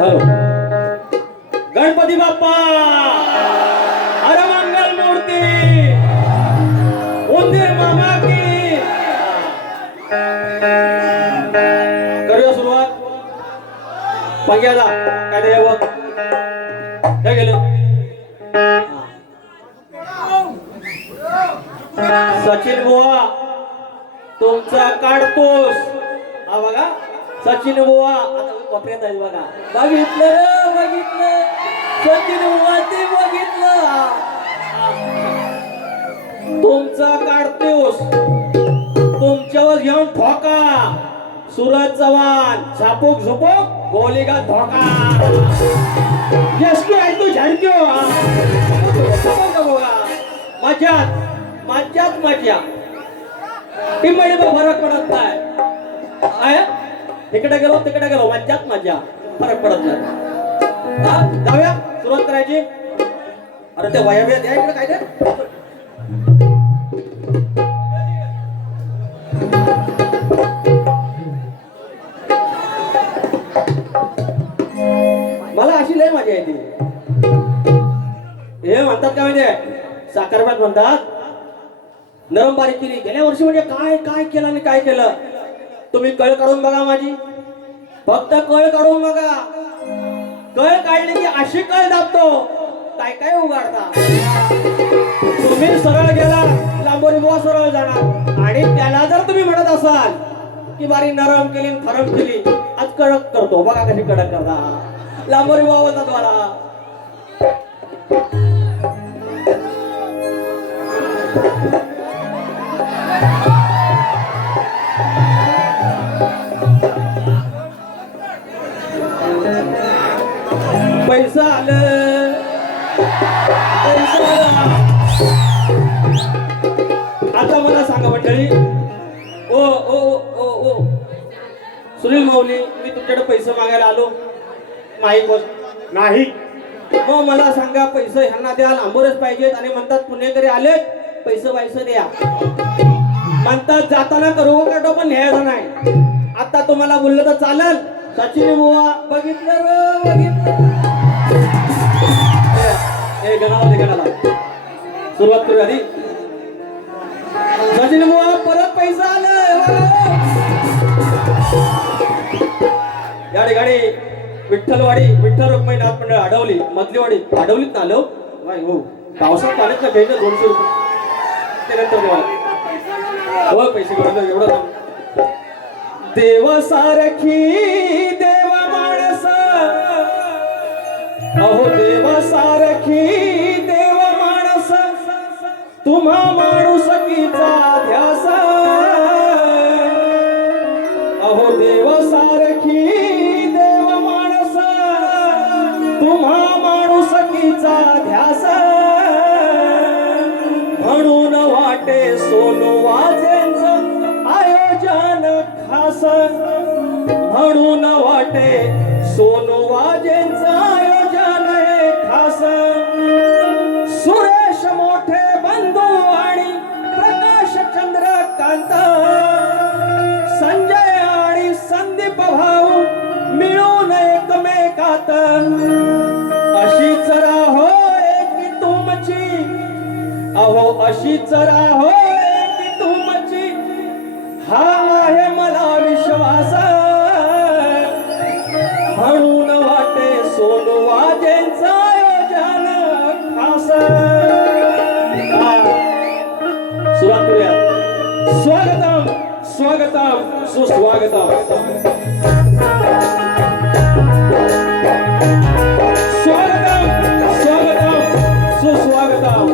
Hello Ganpati Bappa अरे मंगल मूर्ती उंदीर मामा की करूया सुरुवात पंग्याला काय रे बघ काय गेलं सचिन बुवा तुमचा काढतोस हा बघा सचिन बुवा आता कोपऱ्यात आहे बघा बघितलं बघितलं सचिन बुवा ते बघितलं तुमचा काढतोस तुमच्यावर घेऊन ठोका सूरज चव्हाण झापूक झुपूक गोलीगा धोका यस आहे तू झडक्यो मजात मजात मजा टिंबडी तो फरक पडत नाही इकडे गेलो तिकडे गेलो मज्जात मजा फरक पडत नाही जाऊया सुरुवात करायची अरे ते वया द्या इकडे काय ते मला अशी लय मजा येते हे म्हणतात काय म्हणजे साखरभात म्हणतात नरम बारीक केली गेल्या वर्षी म्हणजे काय काय केलं आणि काय केलं तुम्ही कळ काढून बघा माझी फक्त कळ काढून बघा कळ काढली की अशी कळ दाबतो काय काय उघडता तुम्ही सरळ गेला लांबोरी बुवा सरळ जाणार आणि त्याला जर तुम्ही म्हणत असाल की बारी नरम केली फरम केली आज कडक करतो बघा कशी कडक करता लांबोरी बुवा बोलतात मला पैसा आलं आता मला सांगा मंडळी ओ ओ ओ ओ सुनील माऊली मी तुमच्याकडे पैसे मागायला आलो माहीत बोल नाही मग मला सांगा पैसे ह्यांना द्याल आंबोरेच पाहिजेत आणि म्हणतात पुणेकरी आले पैसे द्या म्हणतात जाताना करू का पण न्यायचं नाही आता तुम्हाला बोललं तर चालेल सचिन बुवा बघितलं बघितलं ए गणाला सुरुवात करू आधी सचिन बुवा परत पैसा आलं या ठिकाणी विठ्ठल रुक्मिणीनाथ मंडळ आडवली मधलीवाडीत ना आलो हो पावसात पाण्यात ना भेटलं 200 रुपये त्यानंतर हो पैसे भरलं एवढं देव सारखी देव माणस अहो देव सारखी देव माणस तुम्हा माणुसकीचा ध्यास अहो देव सारखी देव माणस तुम्हा माणुसकीचा ध्यास म्हणून वाटे सोनू वाजेंचं आयोजन खास म्हणून वाटे सोनू वाजेंचं आयोजन हे खास सुरेश मोठे बंधू आणि प्रकाश चंद्रकांत संजय आणि संदीप भाऊ मिळून एकमेकात अशीच राहो एकी तुमची अहो अशीच राहो एकी तुमची हा आहे मला विश्वास म्हणून वाटे सोनू वाजेंचं आयोजन खास सुरुवात करूया स्वागतम स्वागतम सुस्वागतम स्वागतम स्वागतम सुस्वागतम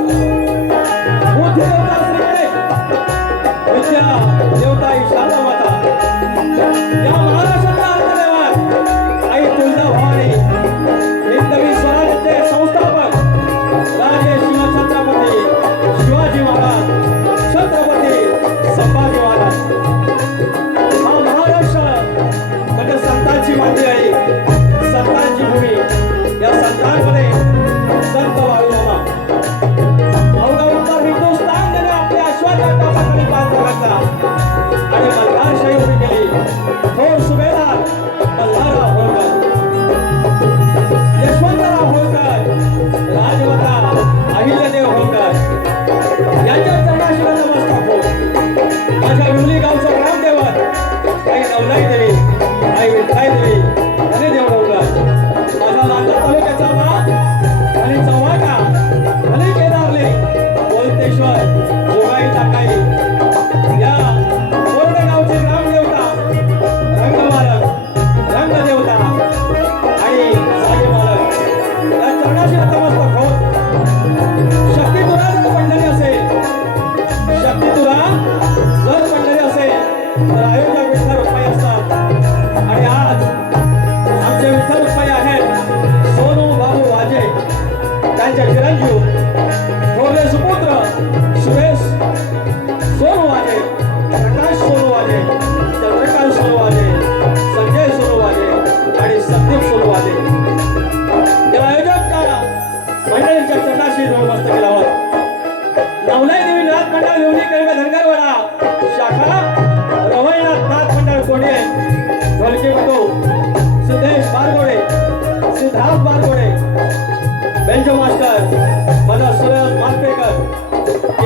विद्या देवता शारदा माता या महाराष्ट्राचा आत्मदेव आई तुळजा भवानी हिंदवी स्वराज्याचे संस्थापक राजे शिवछत्रपती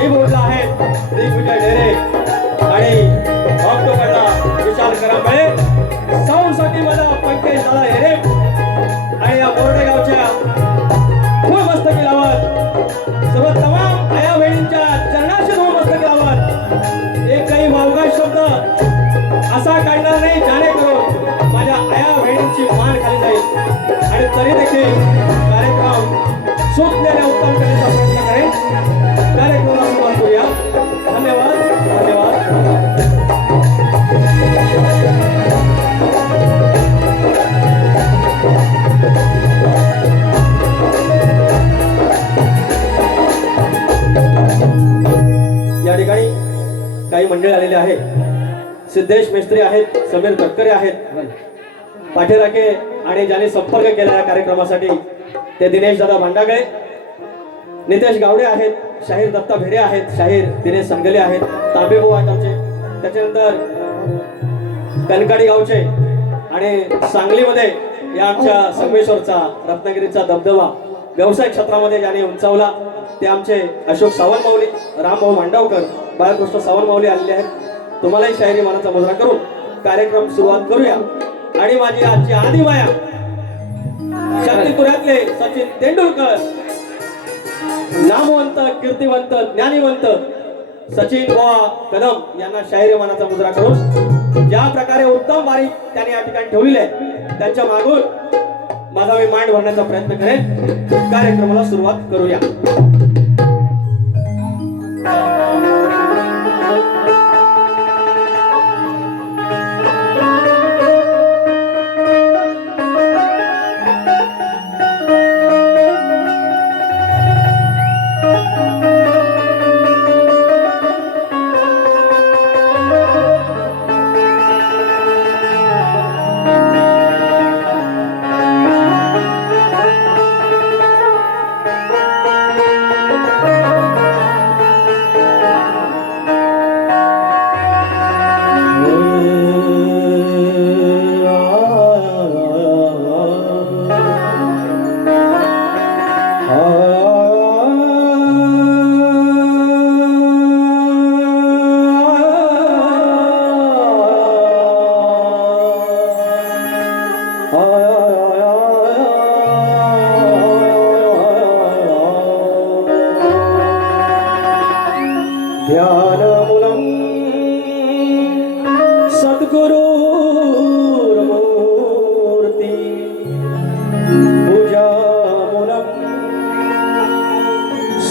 कीबोर्डला आहेत दिग्विजय ढेरे आणि ऑक्टोबरला विशाल करांबळे, साऊंडसाठी मला पंकज दादा हेरे आणि या बोर्डे गावच्या फुल मस्तकी लावत सर्व तमाम आया बहिणींच्या चरणाशी धूळ मस्तकी लावत एकही वावगा शब्द असा काढणार नाही जेणेकरून माझ्या आया बहिणींची मान खाली जाईल आणि तरी देखील कार्यक्रम सुटलेल्या उत्तम करण्याचा प्रयत्न करेन. कार्यक्रमाला सुरुवात करूया. धन्यवाद धन्यवाद. या ठिकाणी काही मंडळी आलेले आहे. सिद्धेश मेस्त्री आहेत, समीर तटकरे आहेत पाठीराखे आणि ज्यांनी संपर्क केला या कार्यक्रमासाठी ते दिनेश दादा भांडागळे, नितेश गावडे आहेत, शाहीर दत्ता भेरे आहेत, शाहीर दिनेश संगले आहेत, तांबेभाऊ आहेत आमचे, त्याच्यानंतर कनकाडी गावचे आणि सांगलीमध्ये या आमच्या संगमेश्वरचा रत्नागिरीचा दबदबा व्यवसाय क्षेत्रामध्ये ज्याने उंचावला ते आमचे अशोक सावंत माऊली, रामभाऊ मांडवकर, बाळकृष्ण सावंत माऊली आलेले आहेत. तुम्हालाही शायरी मानाचा मुजरा करून कार्यक्रम सुरुवात करूया. आणि माझी आजची आदिमाया शक्तीपुरातले सचिन तेंडुलकर, नामवंत, कीर्तिवंत, ज्ञानीवंत सचिन बुवा कदम यांना शायरी मानाचा मुजरा करून ज्या प्रकारे उत्तम बारीक त्यांनी या ठिकाणी ठेवलेले आहे त्यांच्या मागून माझा मी मांड भरण्याचा प्रयत्न करेन. कार्यक्रमाला सुरुवात करूया.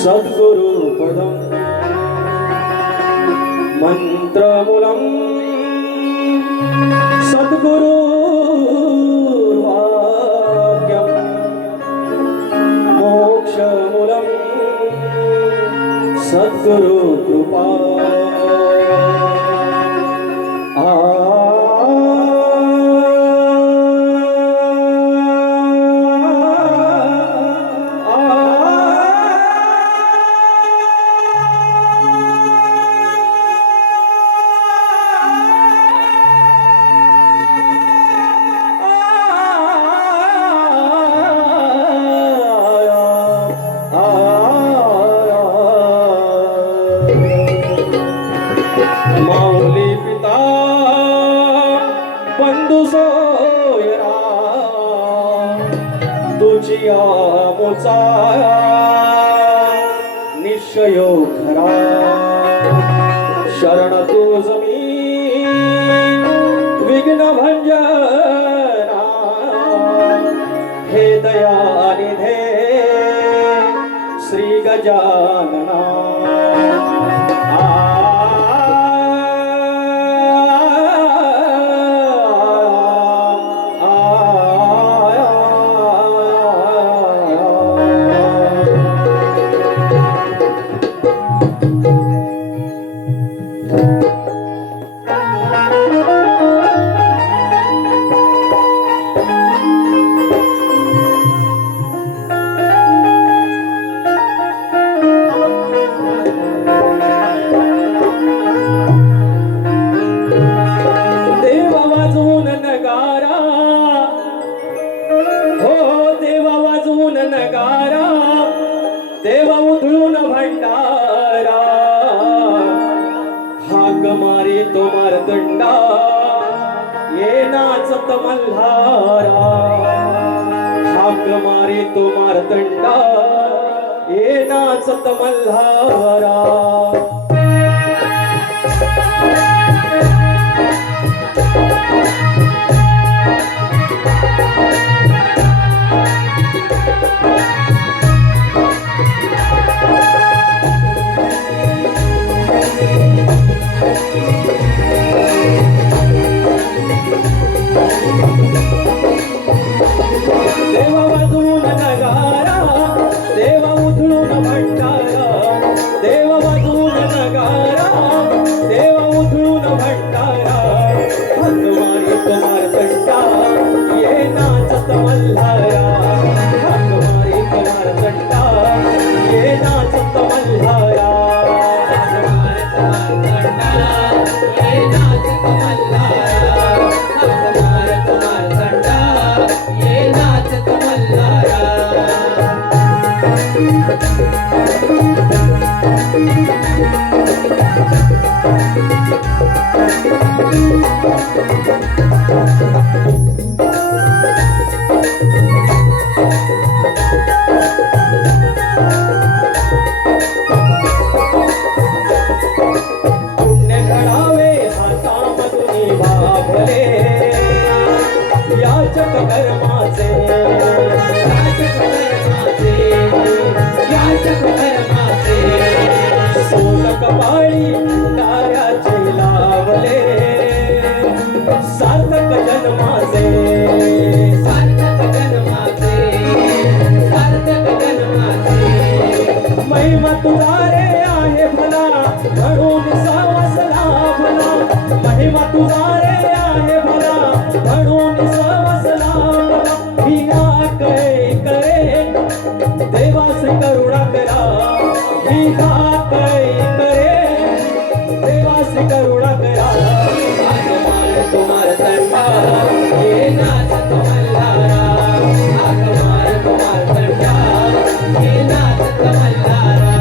सद्गुरुपदं मंत्रमूलं सद्गुरुर्वाक्यं मोक्षमूलं सद्गुरुकृपा. माऊली पिता बंधू सोयरा तुझी आमोचा निश्चय खरा. शरण तुझ मी विघ्न भंजना हे दयानिधे श्री गजानना. मारी तो मारतंडा ये नाचत मल्हारा हाक मारी तो मारतंडा ये नाचत मल्हारा देवा वाजवून नगारा देवा उधळून भंडारा देवा वाजवून नगारा देवा उधळून भंडारा हाक मारी तो मारतंडा ये नाचत मल्हारा हाक मारी तो मारतंडा ये नाचत मल्हारा हाक मारी तो मारतंडा ये नाचत मल्हारा हाक मारी तो मारतंडा ये नाचत मल्हारा पुण्य घडावे हातामधून भाभले याचक कर्माचे याचक कर्माचे सोन कपाळी ताऱ्याचे लावले सार्थक जन्माचे सार्थक जन्माचे सार्थक जन्माचे महिमा तुझा रे आहे भला म्हणून सावसला भला महिमा तुझा रे आहे भला म्हणून सावसला भला भिया करे देवास करुणा करा भिया करे देवास करुणा करा हाक मार तो मारतंडा ये नाचत मल्हारा हाक मार तो मारतंडा ये नाचत मल्हारा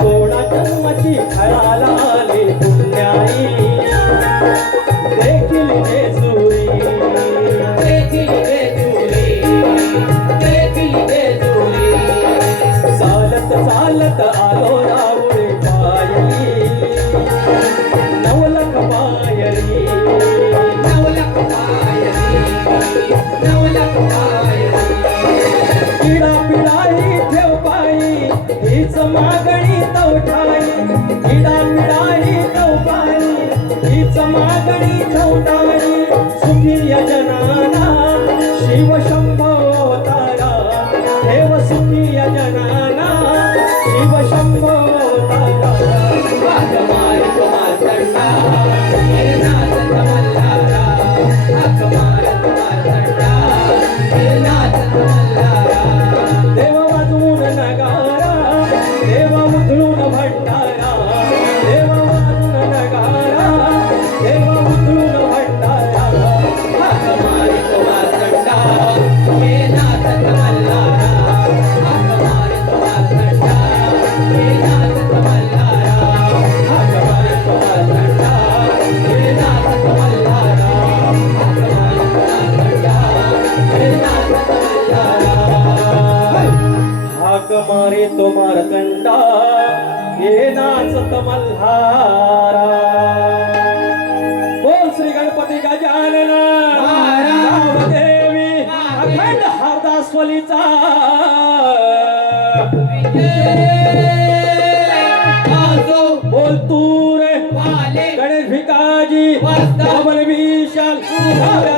कोणा जन्माची फळाला आले पुण्याई देखील जेजुरी देखील जेजुरी देखील जेजुरी चालत चालत आलो रावळे पायरी नवलख पायरी नवलख पायरी नवलख पायरी पिढा पिढाई ठेव पायी हीच मागणी तवठाई पिढा पिढाई ठेव पायी हीच मागणी तवठाई सुखी यजनाना शिव शंभो तारा देव सुखी यजनाना शिव शंभो तारा हाक मारी तो मारतंडा ये नाचत मल्हारा हाक मारी तो मारतंडा ये नाचत मल्हारा देव वाजवून नगारा देव उधळून भंडारा देव वाजवून नगारा देव उधळून भंडारा हाक मारी तो मारतंडा ये नाचत मल्हारा हाक मारी तो मारतंडा ये नाचत मल्हारा हाक मारी तो मारतंडा ये नाचत मल्हारा हाक मारी तो मारतंडा ये नाचत मल्हारा हाक मारी तो मारतंडा ये नाचत मल्हारा बोल श्री गणपती गजानन देवी अखंड हरदासवलीचा बोल तू रे गणेश भिकाजी डबल विशाल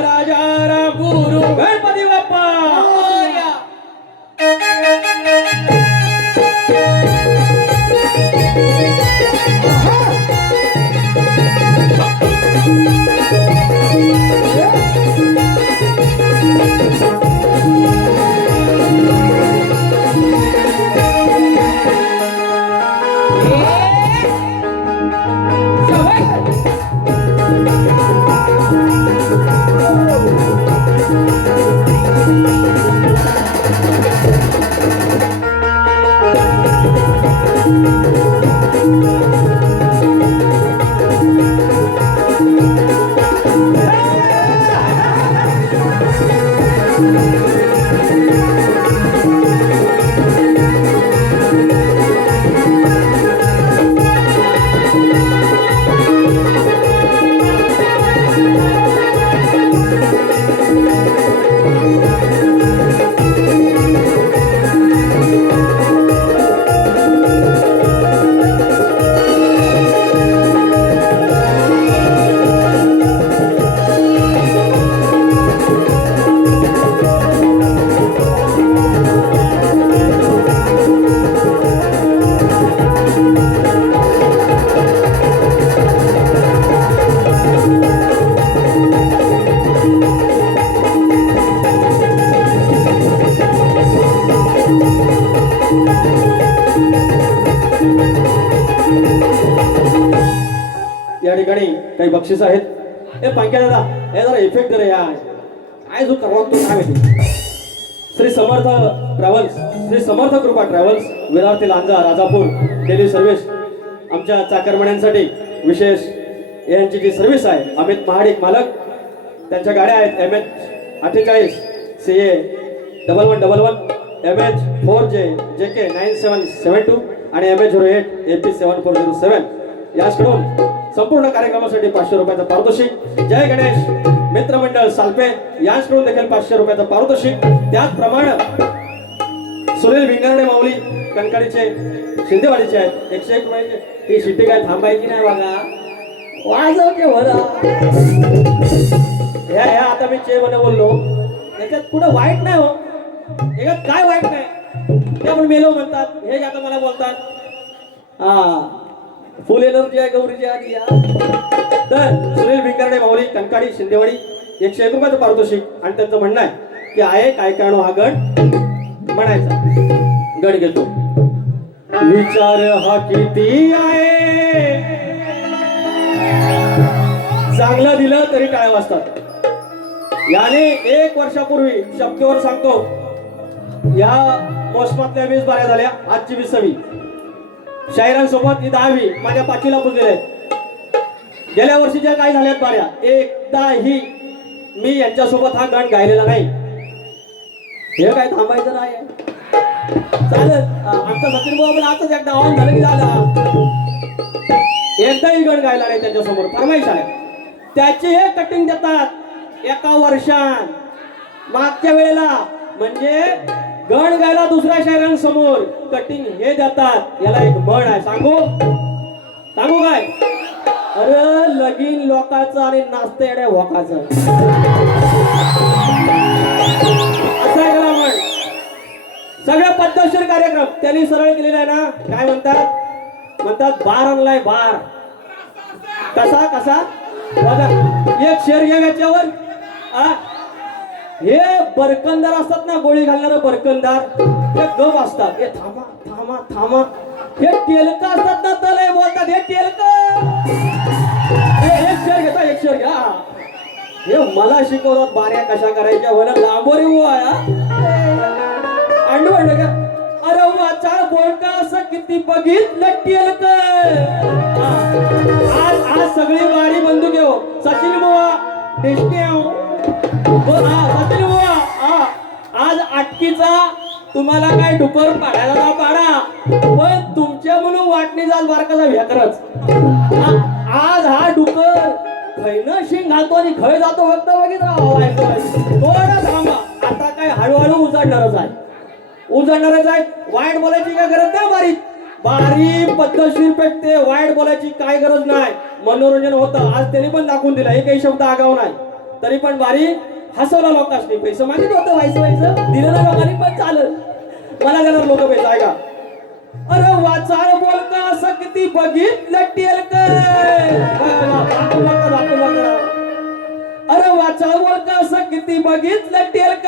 राजाराम गुरु गणपती बाप्पा बक्षीस आहेत. हे पंक्या दादा हे जरा इफेक्ट दे रे यार. काय जो करवा तो काय माहिती. श्री समर्थ ट्रॅव्हल्स, श्री समर्थ कृपा travels, Virar Lanja Rajapur daily service आमच्या चाकरमान्यांसाठी विशेष यांची जी सर्व्हिस आहे. अमित महाडिक मालक, त्यांच्या गाड्या आहेत MH48 CA 1111 MH 4J JK 9772 आणि MH08 AP 7407 याचकडून संपूर्ण कार्यक्रमासाठी 500 रुपयाचं पारितोषिक. जय गणेश मित्रमंडळ सालपे यांचकडून देखील 500 रुपयाचं पारितोषिक. त्याचप्रमाणे सुनील भिंगारडे माऊली कणकडीचे शिंदेवाडीचे आहेत 101 रुपयाचे. ही शिट्टी काय थांबायची नाही बघा, वाजव के भला. ह्या आता मी चे म्हणे बोललो, याच्यात कुठं वाईट नाही हो, याच्यात काय वाईट नाही. ते आपण मेलो म्हणतात, हे आता मला बोलतात हा फुल एनर्जी आहे गौरीची आधी या. तर सुनील भिंगारडे माऊली कणकाडी शिंदेवाडी 101 रुपयाचं पारितोषिक. आणि त्यांचं म्हणणं आहे की आहे काय काणो हा गण म्हणायचा. गण घेतो. विचार हा किती आहे, चांगलं दिलं तरी टाळ्या वाजतात. याने 1 वर्षापूर्वी शक्तीवर सांगतो या मोसमातल्या 20 बाऱ्या झाल्या, आजची 20वी. शाहिरांसोबत ही 10वी माझ्या पाठीला पुजलेल्या आहेत. गेल्या वर्षीच्या काय झाल्यात बाऱ्या, एकदाही मी यांच्यासोबत हा गाण गायलेला नाही. हे काय थांबायचं नाही चालत. आमचा सचिन भाऊ आपला आताच एकदा ऑन झालं की झालं, एकदाही गण गायला नाही त्यांच्यासमोर. फरमाईश आहे त्याची हे कटिंग देतात 1 वर्षात. मागच्या वेळेला म्हणजे गण गायला दुसऱ्या शायरांसमोर कटिंग हे देतात. याला एक म्हण आहे, सांगू काय, अरे लगीन लोकांचं आणि नाचते येड्या भोकाचं असं आहे का म्हण. सगळ्या पद्धतशीर कार्यक्रम त्यांनी सरळ केलेला आहे ना. काय म्हणतात बार आणलाय बार. कसा बघा एक शेर घ्या याच्यावर. हे बरकंदार असतात ना, गोळी घालणारे बरकंदार, हे गप असतात. हे थांबा हे टेलक असतात ना, तले बोलतात हे टेलक. एक शेर घेता, एक शेर घ्या. हे मला शिकवतात बाऱ्या कशा करायच्या. मला लांबोरी हुआ अंडू का. अरे वाचाळ बोलका असं किती बघितलं टेलक. आज सगळी बारी बंदूक घेऊ. सचिन बुवा डिस्के आज अटकीचा तुम्हाला काय डुकर पाडायला ना पाडा, पण तुमच्या म्हणून वाटणी जाल बारकाचा व्याकरच. आज हा डुकर खैन शिंग घालतो आणि खय जातो फक्त बघितलं. थोडं थांबा, आता काय हळूहळू उजाडणारच आहे. वाईट बोलायची काय गरज नाही. बारी पद्धतशीर पेटते, वाईट बोलायची काय गरज नाही. मनोरंजन होतं. आज त्यांनी पण दाखवून दिलं, एकही शब्द आगाव नाही. तरी पण बारी हसवला लोकांनी. पैसे मागितलं होतं व्हायचं दिलं ना लोकांनी, पण चालत. मला देणार लोक पैसे आहे का. अरे वाचाळ बोलका असं किती बघितलं टेलक. अरे वाचाळ बोलका असं किती बघितलं टेलक.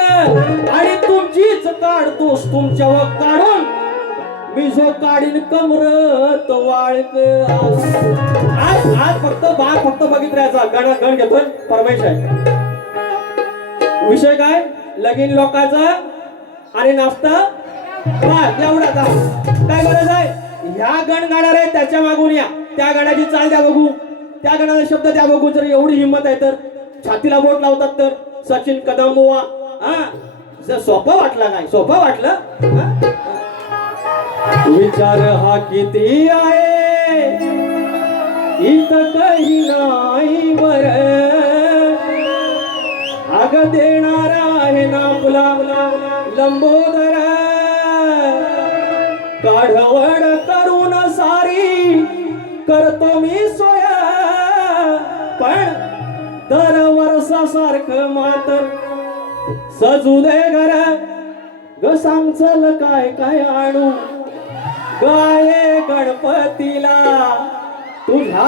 आणि तुमचीच काढतोस तुमच्यावर काढून मी जो काढीन कमरत वाळक. आज फक्त बघित राहायचा. गण घेतोय परमेश आहे. विषय काय, लगीन लोकांचा आणि नाश्ता एवढा काय गरज आहे. ह्या गण गाणार आहे त्याच्या मागून या, त्या गणाची चाल द्या बघू, त्या गणाचा शब्द द्या बघू. जर एवढी हिंमत आहे तर छातीला बोट लावतात तर सचिन कदम बुवा. सोपं वाटलं काय, सोपं वाटलं. विचार हा किती आहे इथं काही नाही वर. अग देणारा आहे ना फुला लंबोदर. काढवड करून सारी करतो मी सोया, पण दर वर्षासारखं मात्र सजू दे घर. ग सांग चल काय आणू गाये गणपतीला तुझ्या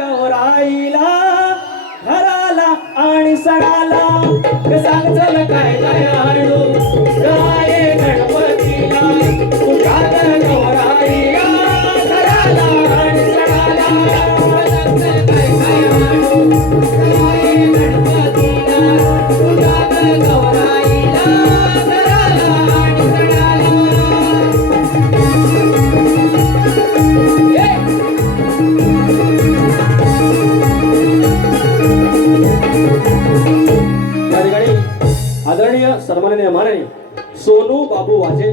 गौराईला घराला आणि सणाला. सांग चल काय आणू गाये गणपतीला तुझ्या गौराईला घराला आणि सणाला. काय आणू या ठिकाणी आदरणीय सन्माननीय माननीय सोनू बाबू वाजे,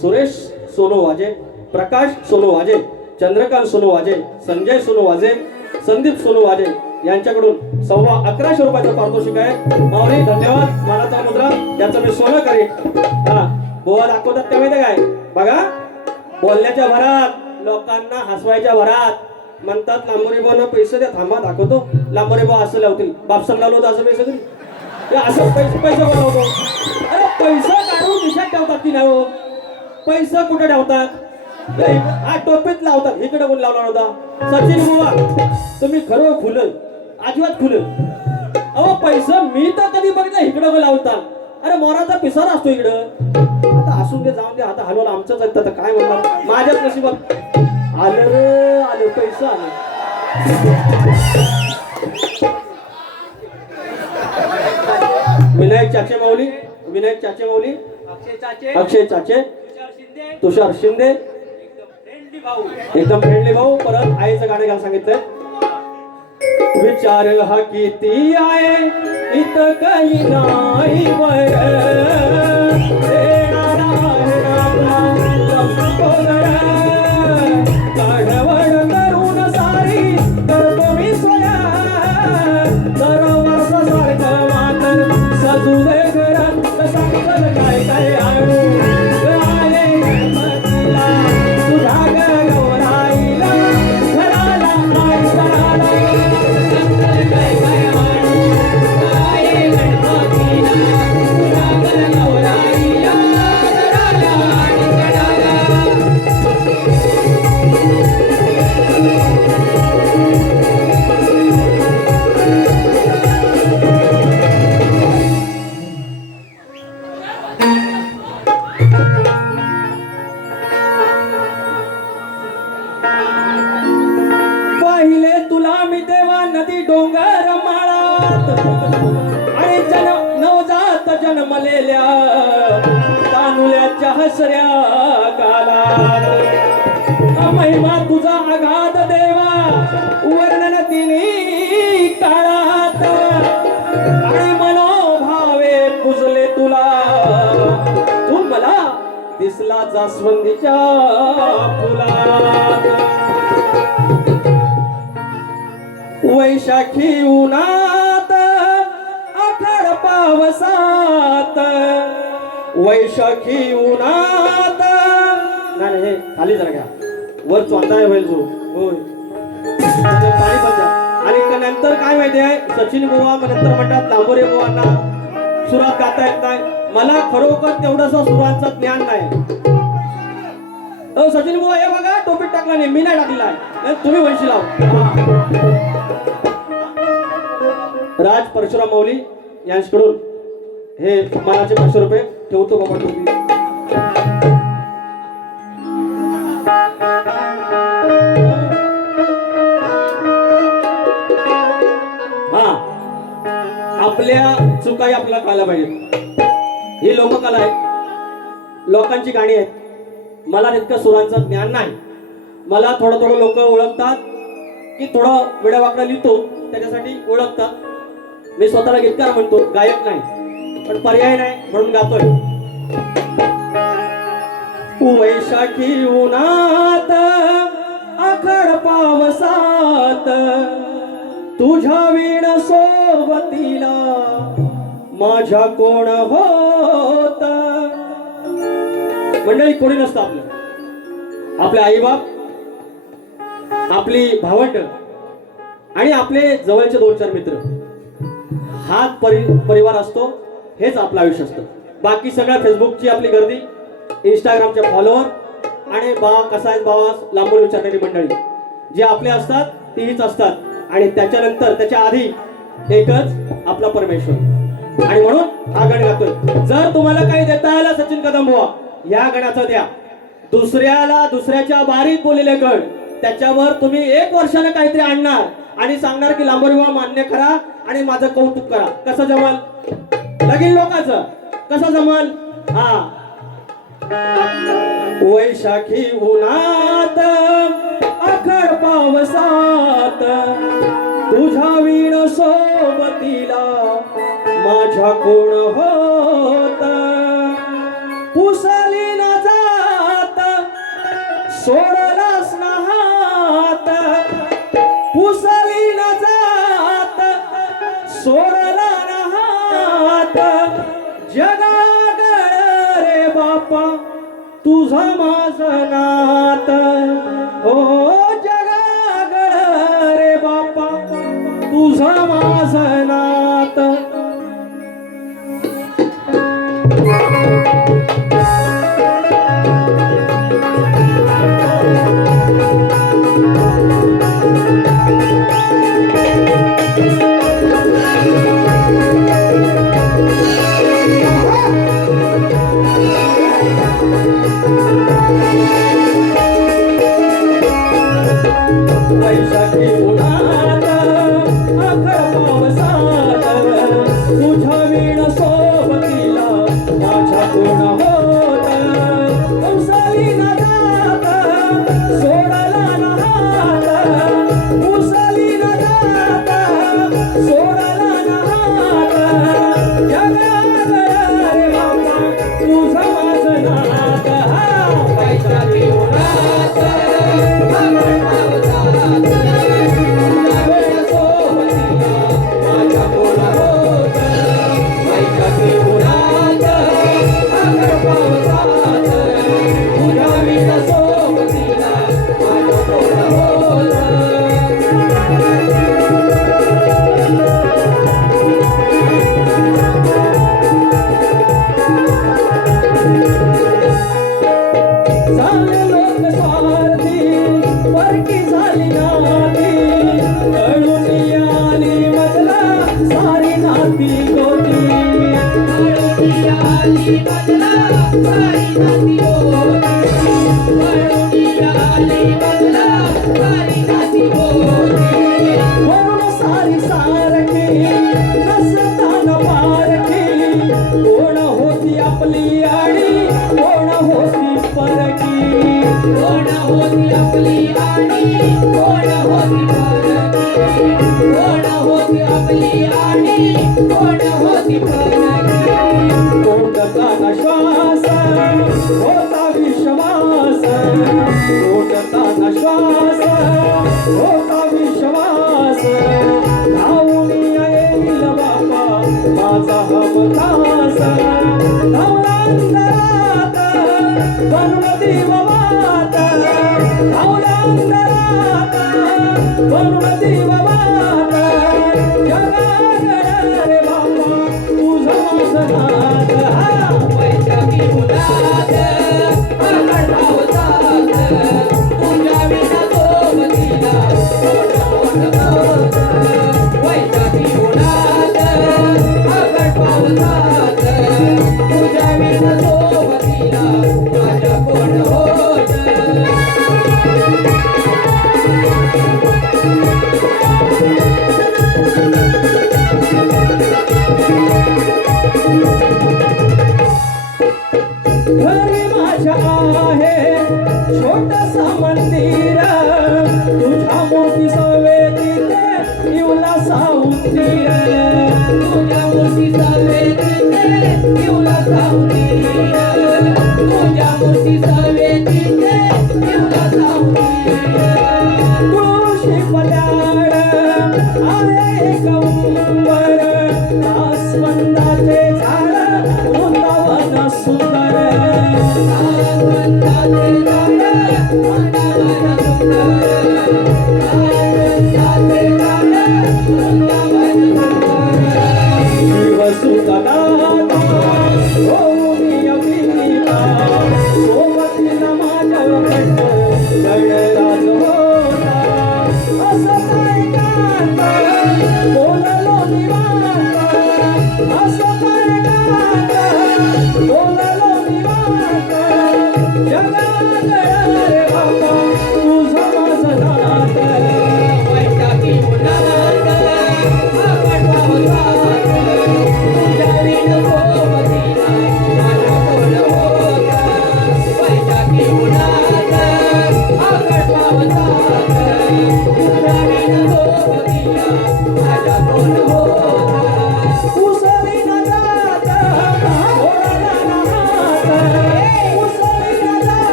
सुरेश सोनू वाजे, प्रकाश सोनू वाजे, चंद्रकांत सोनू वाजे, संजय सोनू वाजे, संदीप सोनू वाजे यांच्याकडून 11,1500 रुपयाचं पारितोषिक आहे. माऊली धन्यवाद. मानाचा मुद्रा याचं मी सोनं करेन. हा बोवा दाखवतात त्या माहिती काय बघा, बोलण्याच्या भरात लोकांना हसवायच्या भरात म्हणतात लांबोरी भाऊ पैसे द्या, थांबा दाखवतो. लांबोरी भाऊ असं लावतील, बापसन लावलं होतं असं पैसे तरी असं पैसे पैसे बनवतो. अरे पैसा काढून खिशात ठेवतात की नाही हो? पैसा कुठे ठेवतात? हा टोपीत लावतात. इकडे कोण लावला होता? सचिन बुवा तुम्ही खरं खुलं अजिबात खुलं. अहो पैसा मी तर कधी बघितलं इकडं कोण लावतात. अरे मोराचा पिसारा असतो इकडं. आता असून दे जाऊन दे, आता हलवलं आमचंच आहे तर काय म्हणणार. माझ्याच नशिबात आलं आलं पैसा आलं. विनायक चाचे माऊली, विनायक चाचे माऊली, अक्षय चाचे, तुषार शिंदे, एकदम फ्रेंडली भाऊ. परत आईचं गाणं घ्यायला सांगितलंय. विचार हा किती आहे इथं काही नाही काढवड करून सारी करतो मी स्वया दरवर्ष सारखं मातर सजू दे घरात सांगल काय काय आणू आले गणपतीला तुझ्या गौराईला घराला काय कराला सांगल काय काय आणू आले गणपतीला तुझ्या गौराईला घराला आणि घराला. पाहिले तुला मी देवा नदी डोंगर माळात आणि नवजात जन्मलेल्या तानुल्याच्या हसऱ्या गालात. महिमा तुझा अगाध देवा वर्णन तिने काळात आणि मनोभावे पुजले तुला. तू मला दिसला जास्वंदीच्या फुलात. वैशाखी उन्हात आखाड पावसात, वैशाखी उन्हात नाही हे खाली जरा घ्या वर चोंदाय होईल जो होय पाणी बंद. आणि नंतर काय माहिती आहे सचिन बुवा नंतर म्हणतात लांबोरे बुवांना सुरात गाता येत नाही. मला खरोखर तेवढंसं सुरांचं ज्ञान नाही. सचिन बुवा हे बघा टोपीत टाकला नाही, मी नाही टाकलेला आहे, तुम्ही वंशी लाव. राज परशुराम माऊली यांच्याकडून हे मानाचे 500 रुपये ठेवतो बाबा टोपी. हा आपल्या चुकाही आपल्याला कळायला पाहिजे. ही लोककला आहे, लोकांची गाणी आहेत. मला तितकं सुरांचं ज्ञान नाही. मला थोडं थोडं लोक ओळखतात की थोडं वेड्यावाकडं लिहितो त्याच्यासाठी ओळखतात. मी स्वतःला गीतकार म्हणतो, गायक नाही, पण पर्याय नाही म्हणून गातोय. वैशाखी उन्हात आखड पावसात तुझ्या वीण सोबतीला माझ्या कोण होत. मंडळी कोणी नसतं आपलं. आपले आई बाप, आपली भावंड आणि आपले जवळचे 2-4 मित्र, हाच परिवार असतो. हेच आपलं आयुष्य असतं. बाकी सगळ्या फेसबुकची आपली गर्दी, इंस्टाग्रामचे फॉलोअर आणि बा कसा आहे बाबा लांबून विचारणारी मंडळी जे आपले असतात तीच असतात. आणि त्याच्यानंतर त्याच्या आधी एकच आपला परमेश्वर. आणि म्हणून हा गण गातोय. जर तुम्हाला काही देता आलं सचिन कदम बुवा या गणाचं द्या. दुसऱ्याला दुसऱ्याच्या बारीत बोललेले गण त्याच्यावर तुम्ही 1 वर्षाने काहीतरी आणणार आणि सांगणार की लांबोरी बाबा मान्य करा आणि माझं कौतुक करा. कसं जमल लगीन लोकांचं? कसं जमल? हा. वैशाखी उन्हात आखड पावसात तुझ्या वीण सोबतीला माझ्या कोण होत. पुसली न जात सोडलास ना हात. पुसली न जात सोडला ना हात. जगागळ रे बापा तुझा माझं नात. हो जगागळ रे बापा तुझा माझं नात. वैशाखी उन्हात आखड पावसात तुझ्या वीण सोबतीला माझ्या कोण होत. उसळी न जात सोडला न हात. उसळी न जात सोडला न हात. जगागळ रे बाबा तुझं माझं नात. वैशाखी उन्हात सारी सारखी नसताना पारखी. कोण होती आपली आणि कोण होती परकी. कोण होती आपली आणि कोण होती परकी. कोण होती आपली आणि कोण होती परकी. कोणताना श्वास होता विश्वास. कोणताना श्वास होता विश्वास. धावून येईल बाबा माझा हमखास. धावला अंतरात बनव देववात. धावला अंतरात बनव देववात. जगागळ रे बाबा तुझं माझं नात. वैशाखी उन्हात आखड पावसात तुझ्या वीण सोबतीला कोण होत. वैशाखी उन्हात आखड पावसात तुझ्या वीण सोबतीला माझ्या कोण होत. घरी माझ्या आहे छोटसा मंदिर. तुझ्या मोठी सवेतीते इवला सावंतीर. तुझ्या मोठी सवेतीते इवला सावंतीर. तुझ्या मोठी सवेतीते इवला सावंतीर. तुळशी पल्याड आहे कंबर. आसमंदाचे झाड वृंदावन सुंदर. आसमंदाचे झाड वृंदावन सुंदर. आसमंदाचे झाड वृंदावन सुंदर. शिवसुतनाथा होऊनी अभिनीता सोबतीला माझ्या घट्ट गणराज होता. असं काय गाता बोललो निवांत. असं काय गाता बोललो निवांत. जगागळ रे बाबा तुझं माझं नात. वैशाखी उन्हात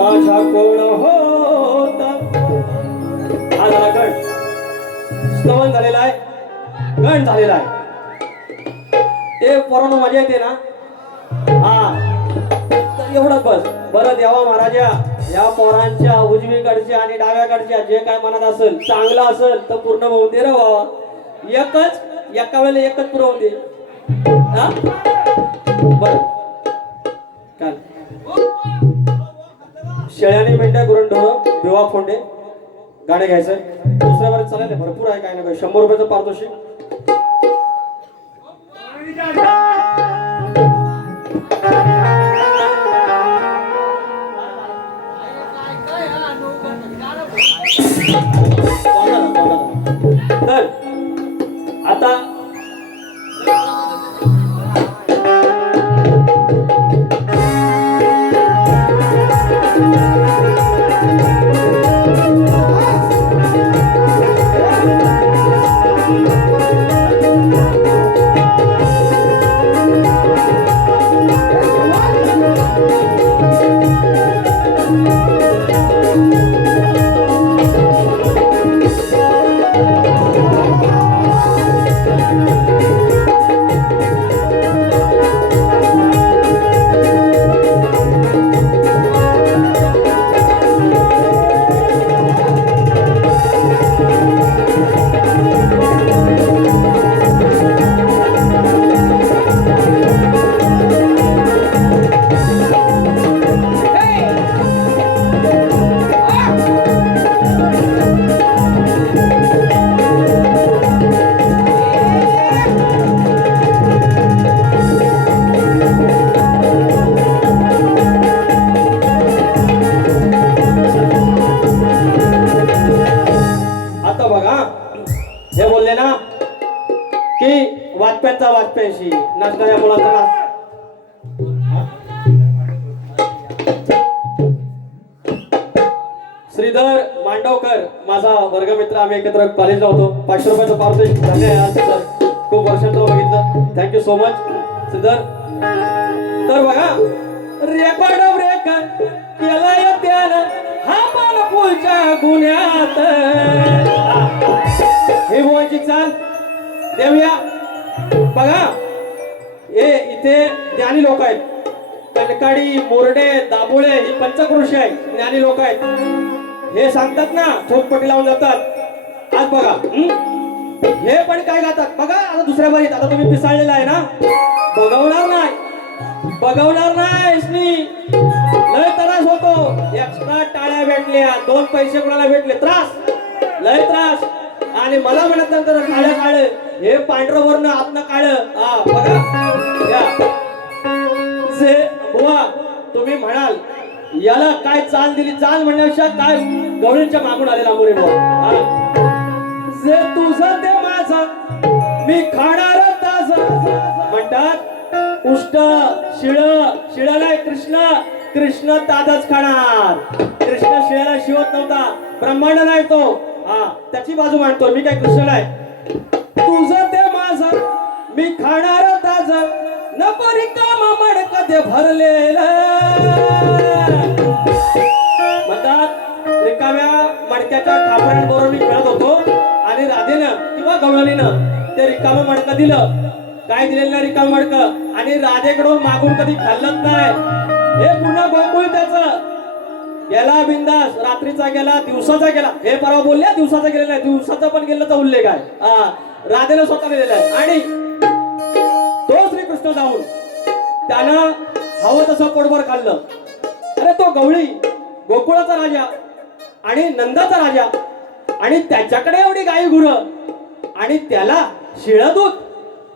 माझ्या कोण होत हा झाला गण स्तवन झालेला आहे गण झालेला आहे ते पोरांनो मजा येते ना हा एवढंच बस बरं देवा महाराजा या पोरांच्या उजवीकडच्या आणि डाव्याकडच्या जे काय मनात असेल चांगलं असेल तर पूर्ण होऊन दे रे बाबा एकच एका वेळेला एकच पुरवून दे हा बर काय शेळ्याने मेंढ्या गुरंढोर भिवा फोंडे गाणे घ्यायचंय दुसऱ्या बारीत चालेल भरपूर आहे काय ना काय 100 रुपयाचं पारितोषिक तर आता हे बोलले ना की वाजपेयीचा वाजपेयीशी नाचणाऱ्या मुलांचा नाच श्रीधर मांडवकर माझा वर्गमित्र आम्ही एकत्र कॉलेजला होतो 500 रुपयाचं पारितोषिक धन्य आहे आज सर खूप वर्षांचं बघितलं थँक्यू सो मच श्रीधर तर बघा रेकॉर्ड ब्रेक केलाय त्यानं हा पण पुढच्या गुन्ह्यात हे बोलायची चाल देऊया बघा हे इथे ज्ञानी लोक आहेत कणकाडी मोरडे दाबोळे ही पंचक्रोशी आहे ज्ञानी लोक आहेत हे सांगतात ना थोपपटी लावून जातात आज बघा हे पण काय गातात बघा आता दुसऱ्या बारीत आता तुम्ही पिसाळलेला आहे ना बघवणार नाही लय त्रास होतो एक्स्ट्रा टाळ्या भेटल्या 2 पैसे कोणाला भेटले त्रास लय त्रास आणि मला म्हणत नंतर काळं काळं हे पांढरं वर्ण आतनं काळं हा बघा या जे बुवा तुम्ही म्हणाल याला काय चाल दिली चाल म्हणण्यापेक्षा काय गवळींच्या मागून आलेला मोरे बुवा जे तुझं ते माझं मी खाणार ताज म्हणतात उष्ट शिळाला कृष्ण ताजच खाणार कृष्ण शिळाला शिवत नव्हता ब्रह्मांड नाही तो हा त्याची बाजू मांडतो मी काय कृष्ण नाही तुझं ते माझं मी खाणार ताज नको रिकामा मडक ते भरलेलं म्हणतात रिकाम्या मडक्याच्या ठापऱ्यांबरोबर मी खेळत होतो आणि राधेनं किंवा गवळणीनं ते रिकामं मडकं दिलं काय दिलेलं नाही रिकामं मडकं आणि राधेकडून मागून कधी खाल्लंच नाही हे पूर्ण गोकुळ त्याचं गेला बिंदास रात्रीचा गेला दिवसाचा गेला हे परवा बोलल्या दिवसाचा गेलेला नाही दिवसाचा पण गेल्याचा उल्लेख आहे राधेला स्वतः दिलेला आहे आणि तो श्रीकृष्ण जाऊन त्यानं हवं तसं पोटभर खाल्लं अरे तो गवळी गोकुळाचा राजा आणि नंदाचा राजा आणि त्याच्याकडे एवढी गाई गुरं आणि त्याला शिळं दूध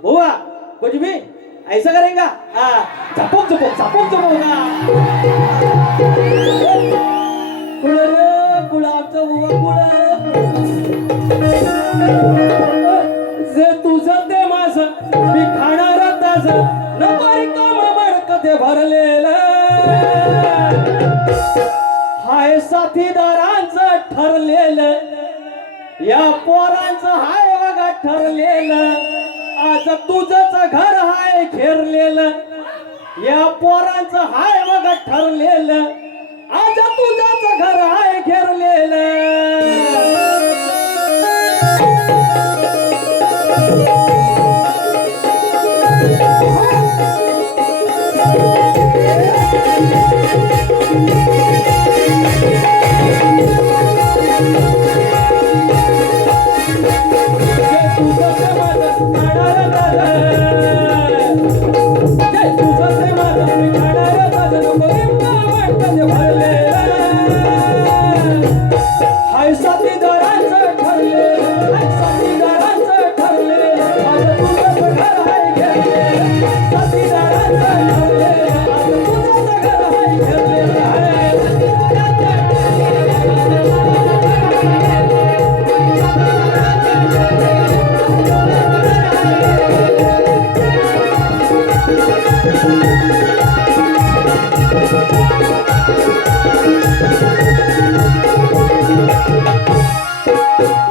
बुवा कुछ भी ऐसा करेगा चपोक गुलाबचं बुवा जे तुझं ते माझं मी खाणार ताज नको रिकामा मडकं ते भरलेलं हाय साथीदारांचं ठरलेलं या पोरांचं हाय बघा ठरलेलं आज तुझंच घर हाय घेरलेलं या पोरांचं हाय बघा ठरलेलं आज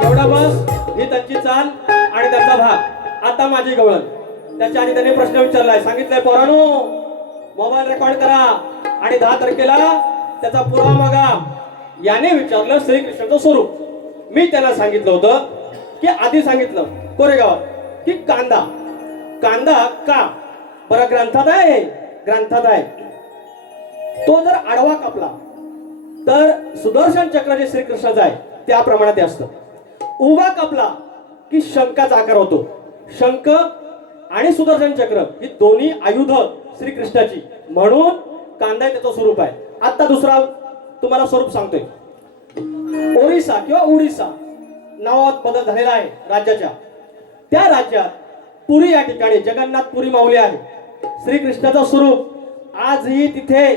एवढा बस, ही त्यांची चाल आणि त्यांचा भाग. आता माझी गवळण. त्याच्या आधी त्यांनी प्रश्न विचारलाय, सांगितलंय पोरांनो मोबाईल रेकॉर्ड करा आणि 10 तारखेला त्याचा पुरावा मागा. याने विचारलं श्रीकृष्णाचं स्वरूप. मी त्याला सांगितलं होतं की आधी सांगितलं कोरेगावात की कांदा कांदा का बरं ग्रंथात आहे, ग्रंथात आहे. तो जर आडवा कापला तर सुदर्शन चक्र जे श्रीकृष्णाचं आहे त्या प्रमाणात असतं. उभा कापला की शंखाचा आकार होतो. शंख आणि सुदर्शन चक्र ही दोन्ही आयुध श्रीकृष्णाची, म्हणून कांदा त्याचं स्वरूप आहे. आता दुसरा तुम्हाला स्वरूप सांगतोय. ओरिसा किंवा उडीसा नावात बदल झालेला आहे राज्याच्या. त्या राज्यात पुरी या ठिकाणी जगन्नाथपुरी माऊली आहे. श्रीकृष्णाचं स्वरूप आजही तिथे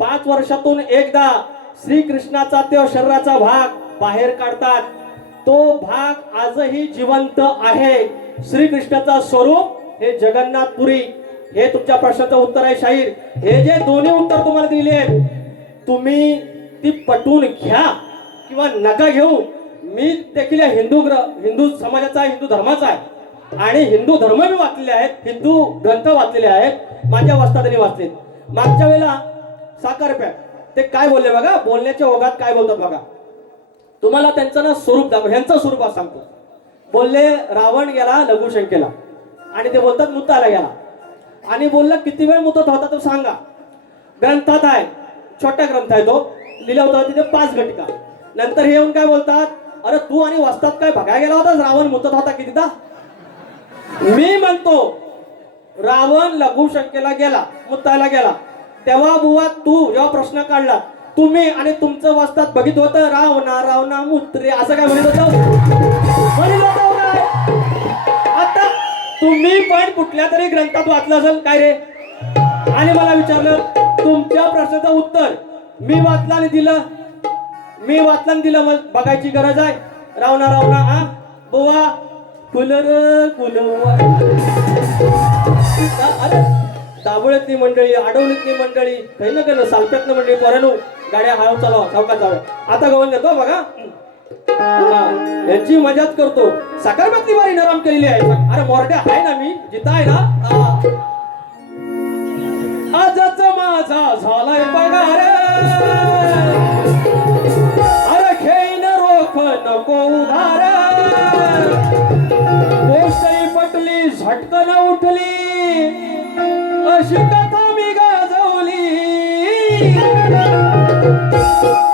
5 वर्षातून एकदा श्रीकृष्णाचा त्या शरीराचा भाग बाहेर काढतात. तो भाग आजही जिवंत आहे. श्रीकृष्णाचा स्वरूप हे जगन्नाथपुरी. हे तुमच्या प्रश्नाचं उत्तर आहे शाहीर. हे जे दोन्ही उत्तर तुम्हाला दिले आहेत तुम्ही ती पटवून घ्या किंवा नका घेऊ. मी देखील हिंदू समाजाचा आहे, हिंदू धर्माचा आहे आणि हिंदू धर्म मी वाचलेले आहेत, हिंदू ग्रंथ वाचलेले आहेत, माझ्या वस्तादांनी वाचलेत. मागच्या वेळेला साखरप्या ते काय बोलले बघा, बोलण्याच्या ओघात काय बोलतात बघा. तुम्हाला त्यांचं ना स्वरूप दाखव, ह्यांचं स्वरूप सांगतो. बोलले रावण गेला लघुशंकेला आणि ते बोलतात मुताला गेला आणि बोलला किती वेळ मुतत होता तो सांगा. ग्रंथात आहे, छोटा ग्रंथ आहे, तो लिहिला होता तिथे 5 घटिका. नंतर हे येऊन काय बोलतात, अरे तू आणि वस्तात काय बघायला गेला होता, रावण मुतत होता कितीदा. मी म्हणतो रावण लघुशंकेला गेला, मुतायला गेला, तेव्हा बुवा तू जेव्हा प्रश्न काढला तुम्ही आणि तुमचं वस्तात बघित होतं रावणा रावणा मुत्रे असं काय म्हणत होतं, म्हणत होतं काय. आता तुम्ही पण कुठल्या तरी ग्रंथात वाचलं असेल काय रे, आणि मला विचारलं तुमच्या प्रश्नाचं उत्तर मी वाचलं आणि दिलं, मी वाचलं आणि दिलं, मग बघायची गरज आहे. रावणा रावणा हा बुवा कुलर कुलवा. दाबोळ्यातली मंडळी, आडवलीतली मंडळी, काही ना केलं सालप्यातली मंडळी, पोरांनो गाड्या हळू चालवा, सावकाश जाऊया. आता गवण देतो बघा, यांची मजाच करतो. साखरप्यातली वारी नरम केलेली आहे. अरे मोरड्या आहे ना, मी जिता आहे ना. आजच माझा झालाय पगार, अरे घेईन रोख नको उधार. गोष्टही पटली झटकन उठली, अशी कथा मी गाजवली.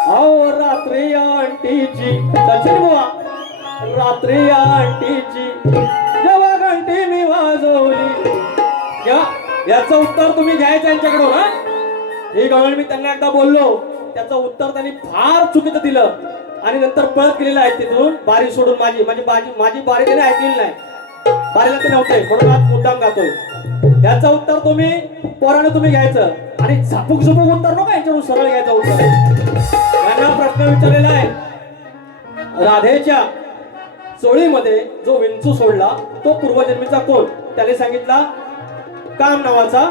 अहो रात्री आंटीची सचिन बुवा, रात्री आंटीची जेव्हा घंटी मी वाजवली. याचं उत्तर तुम्ही घ्यायचं यांच्याकडून. हा ही गवळ मी त्यांना एकदा बोललो, त्याचं उत्तर त्यांनी फार चुकीचं दिलं आणि नंतर पळत गेलेलं आहे तिथून बारी सोडून. माझी बारी त्याने ऐकलेली नाही, बारीला ते नव्हते म्हणून आज मुद्दाम गातोय. याचं उत्तर तुम्ही पोराने तुम्ही घ्यायचं आणि झापूक झुपूक उत्तर नको यांच्याकडून, सरळ घ्यायचं उत्तर. यांना प्रश्न विचारलेला आहे, राधेच्या चोळीमध्ये जो विंचू सोडला तो पूर्वजन्मीचा कोण. त्याने सांगितला काम नावाचा.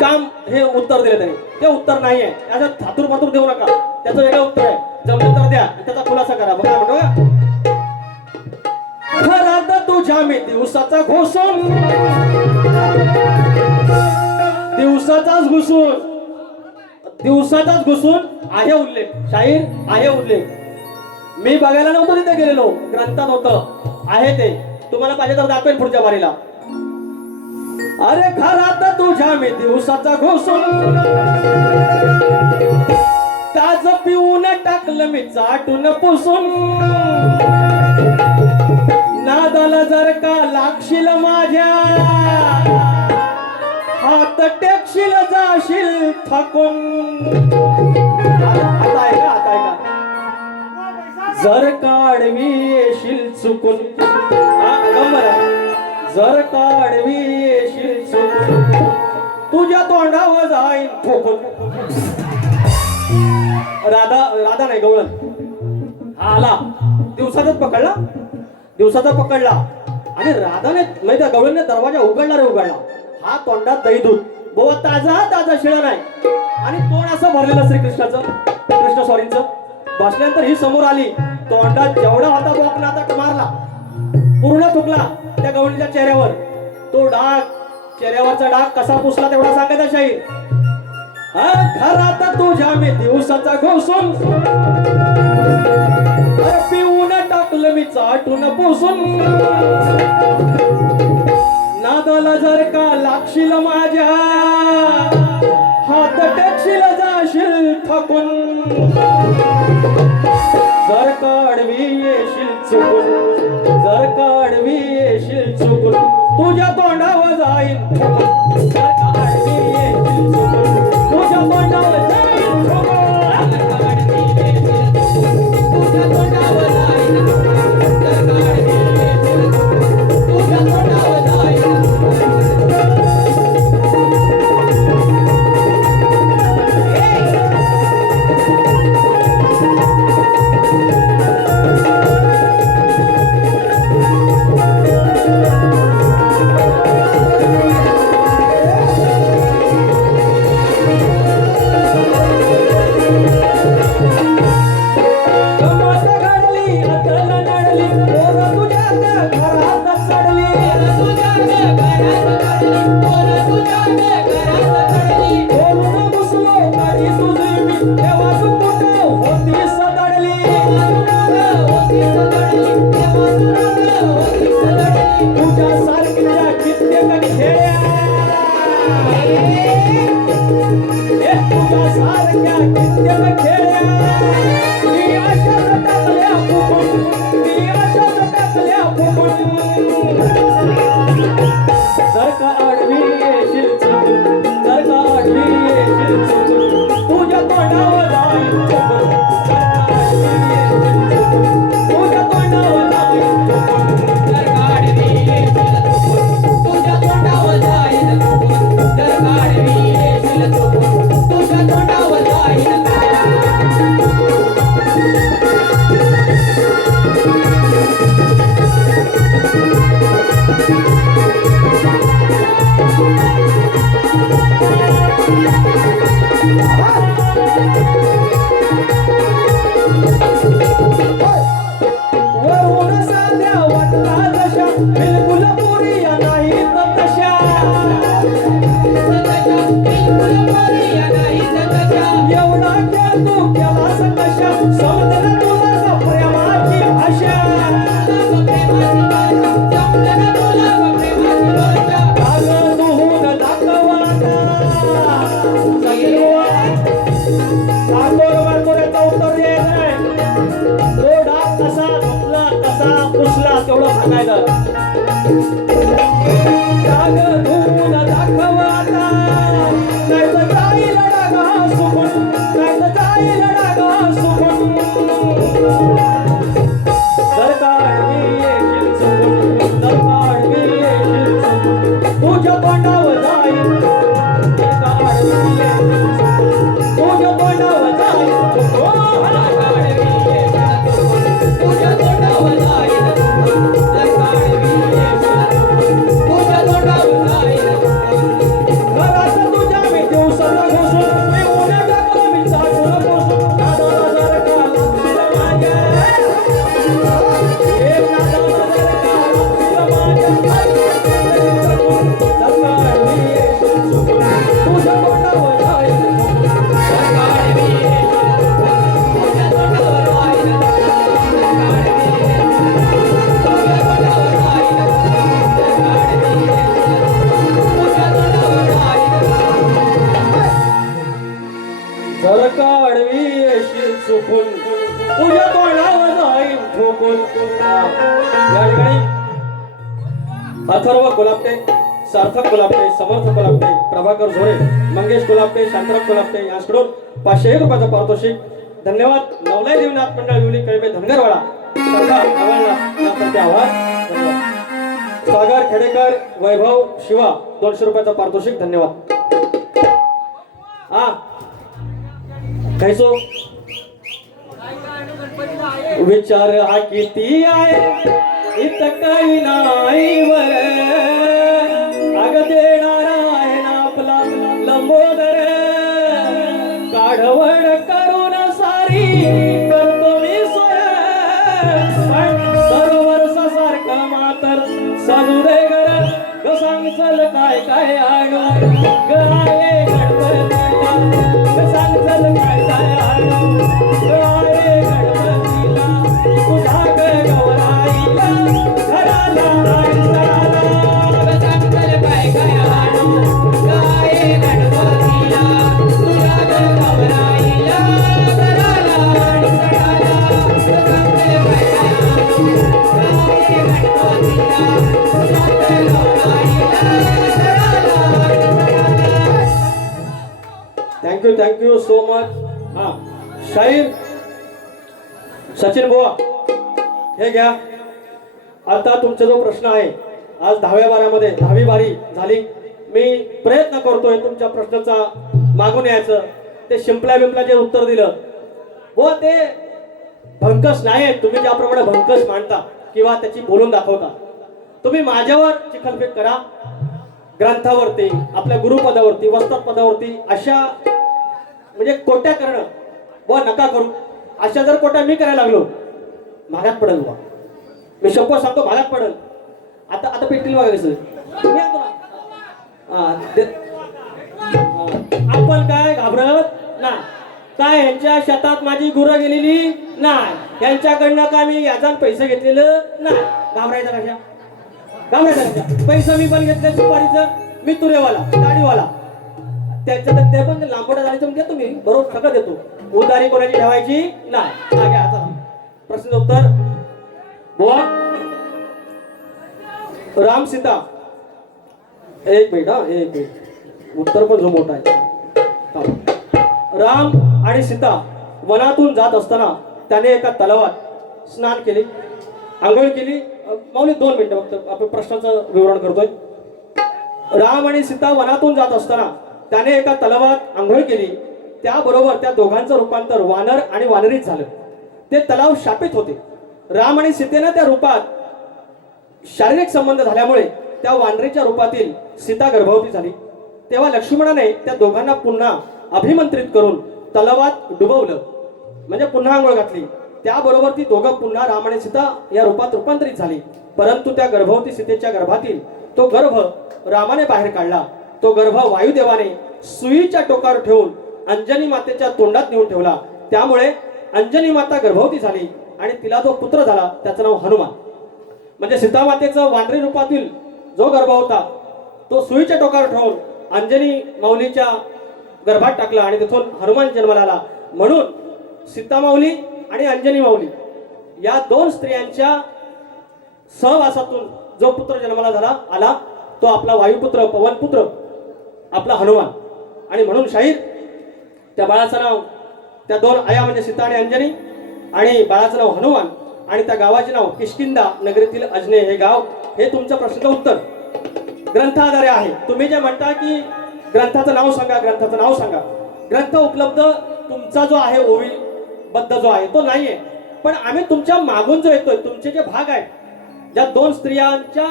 काम हे उत्तर दिले त्यांनी, ते उत्तर नाहीये. याच्यात थातूर मातूर देऊ नका, त्याचं वेगळं उत्तर आहे. जमलं तर द्या, त्याचा खुलासा करा. बघा म्हणतो घरात तुझ्या मी दिवसाचा घुसून, दिवसाचाच घुसून आहे उल्लेख. शाहीर आहे उल्लेख. मी बघायला नव्हतो तिथे गेलेलो, ग्रंथात होतं, आहे ते. तुम्हाला पाहिजे तर दाखवेन पुढच्या वारीला. अरे घरात तुझ्या मी दिवसाचा घुसून ताज पिऊन टाकलं मी चाटून पुसून. नादाला जर का लागशील माझ्या हात टेकशील जाशील थकून. आता आहे का, आता आहे का? जर काढवी येशील चुकून. जर काढवी येशील चुकून तुझ्या तोंडावर जाईन ठोकून. राधा राधा नाही गवळण. हा आला दिवसाचाच पकडला, दिवसाचा पकडला आणि राधाने नाही त्या गवळणने दरवाजा उघडला रे उघडला. हा तोंडात दही दूध बोवा ताजा ताजा शिळा नाही आणि तोंड असं भरलेलं श्रीकृष्णाचं, कृष्ण सॉरींचं. बसल्यानंतर ही समोर आली, तोंडात जेवढा होता बोकना आता मारला, पूर्ण थुकला त्या गवळणीच्या चेहऱ्यावर. तो डाग, चेहऱ्यावरचा डाग कसा पुसला तेवढा सांगायचा शाहीर. घरात तुझ्या मी दिवसाचा घुसून पिऊन टाकलं मी चाटून पुसून. नादाला जर का लागशील माझ्या हात टेकशील जाशील थकून. जर काढवी येशील चुकून, जर काढवी येशील चुकून तुझ्या तोंडावर जाईन ठोकून. जर काढवी येशील चुकून तुझ्या तोंडावर जाईन ठोकून. तुझ्या तोंडावर जाईन ठोकून. जर काढवी येशील चुकून तुझ्या तोंडावर जाईन तुझ्या तोंडावर जाईन जर का आडवी येशील चुकून तुझ्या तोंडावर जाईल ठोकून. या ठिकाणी अथर्व कोल्हापटे, सार्थक कोल्हापटे, समर्थ कोल्हापटे, प्रभाकर झोरे, मंगेश कोल्हापटे, शांतराम कोल्हापटे यांच्याकडून 501 रुपयाचं पारितोषिक. धन्यवाद. नवलाय देवनाथ मंडळ विवली कळवे धनगरवाडा सरकार नवलनाथ यांचा आभार. धन्यवाद. सागर खेडेकर, वैभव शिवा 200 रुपयाचं पारितोषिक. धन्यवाद. हा कैसो विचार हा किती आहे इथं काही नाही वर अग देणारा आहे ना आपला लंबोदर काढवड करून सारी करतो मी सोय सरोवर सारखं मातर साजू दे ग सांगचल काय काय आणू गाये गणपतीला सांगचल काय काय आणू गाये गणपतीला तुझ्या गौराईला घराला सांगचल काय काय आणू गाये गणपतीला तुझ्या गौराईला घराला सांगचल काय काय आणू गाये गणपतीला थँक्यू सो मच. हा शाहीर सचिन बुवा हे घ्या. आता तुमचा जो प्रश्न आहे आज 10व्या बारामध्ये 10वी बारी झाली. मी प्रयत्न करतोय तुमच्या प्रश्नाचा मागून यायचं. ते शिंपल्या बिंपल्या जे उत्तर दिलं बुवा ते भंकस नाही आहे. तुम्ही ज्याप्रमाणे भंकस मांडता किंवा त्याची बोलून दाखवता तुम्ही माझ्यावर चिखलफेक करा. ग्रंथावरती आपल्या गुरुपदावरती वस्ताद पदावरती अशा म्हणजे कोट्या करणं बुवा नका करू. अशा जर कोट्या मी करायला लागलो महागात पडेल बुवा. मी शपथ सांगतो महागात पडेल. आता आता पेटतील बघा कसं मी आणतो ना. आपण काय घाबरत नाही. काय यांच्या शेतात माझी गुरं गेलेली नाही. यांच्याकडनं काय मी याचा पैसे घेतलेलं नाही. घाबरायचा कशा घाबरायचा कशा. पैसा मी पण घेतले सुपारीचं. मी तुरेवाला दाढीवाला त्याच्यात ते पण लांबोटा झाली तर देतो मी बरोबर सगळं देतो. उदारी कोणाची ठेवायची नाही. आता प्रश्न उत्तर बुवा. राम सीता एक मिनिट. हा एक मिनिट उत्तर पण जो मोठा आहे. राम आणि सीता वनातून जात असताना त्याने एका तलावात स्नान केले आंघोळ केली. माऊली 2 मिनिटं फक्त आपण प्रश्नाचं विवरण करतोय. राम आणि सीता वनातून जात असताना त्याने एका तलावात आंघोळ केली. त्याबरोबर त्या दोघांचं रूपांतर वानर आणि वानरीत झालं. ते तलाव शापित होते. राम आणि सीतेनं त्या रूपात शारीरिक संबंध झाल्यामुळे त्या वानरीच्या रूपातील सीता गर्भवती झाली. तेव्हा लक्ष्मणाने त्या दोघांना पुन्हा अभिमंत्रित करून तलावात डुबवलं म्हणजे पुन्हा आंघोळ घातली. त्याबरोबर ती दोघं पुन्हा राम आणि सीता या रूपात रूपांतरित झाली. परंतु त्या गर्भवती सीतेच्या गर्भातील तो गर्भ रामाने बाहेर काढला. तो गर्भ वायुदेवाने सुईच्या टोकावर ठेवून अंजनी मातेच्या तोंडात नेऊन ठेवला. त्यामुळे अंजनी माता गर्भवती झाली आणि तिला जो पुत्र झाला त्याचं नाव हनुमान. म्हणजे सीता मातेचं वानरी रूपातील जो गर्भ होता तो सुईच्या टोकावर ठेवून अंजनी माऊलीच्या गर्भात टाकला आणि तिथून हनुमान जन्माला आला. म्हणून सीता माऊली आणि अंजनी माऊली या 2 स्त्रियांच्या सहवासातून जो पुत्र जन्माला आला तो आपला वायुपुत्र पवनपुत्र आपला हनुमान. आणि म्हणून शाहीर त्या बाळाचं नाव त्या 2 आया म्हणजे सीता आणि अंजनी आणि बाळाचं नाव हनुमान आणि त्या गावाचे नाव किष्किंधा नगरीतील अजने हे गाव. हे तुमच्या प्रश्नाचं उत्तर ग्रंथाधारे आहे. तुम्ही जे म्हणता की ग्रंथाचं नाव सांगा ग्रंथाचं नाव सांगा. ग्रंथ उपलब्ध तुमचा जो आहे ओवीबद्ध जो आहे तो नाहीये. पण आम्ही तुमच्या मागून जो येतोय तुमचे जे भाग आहेत ज्या 2 स्त्रियांच्या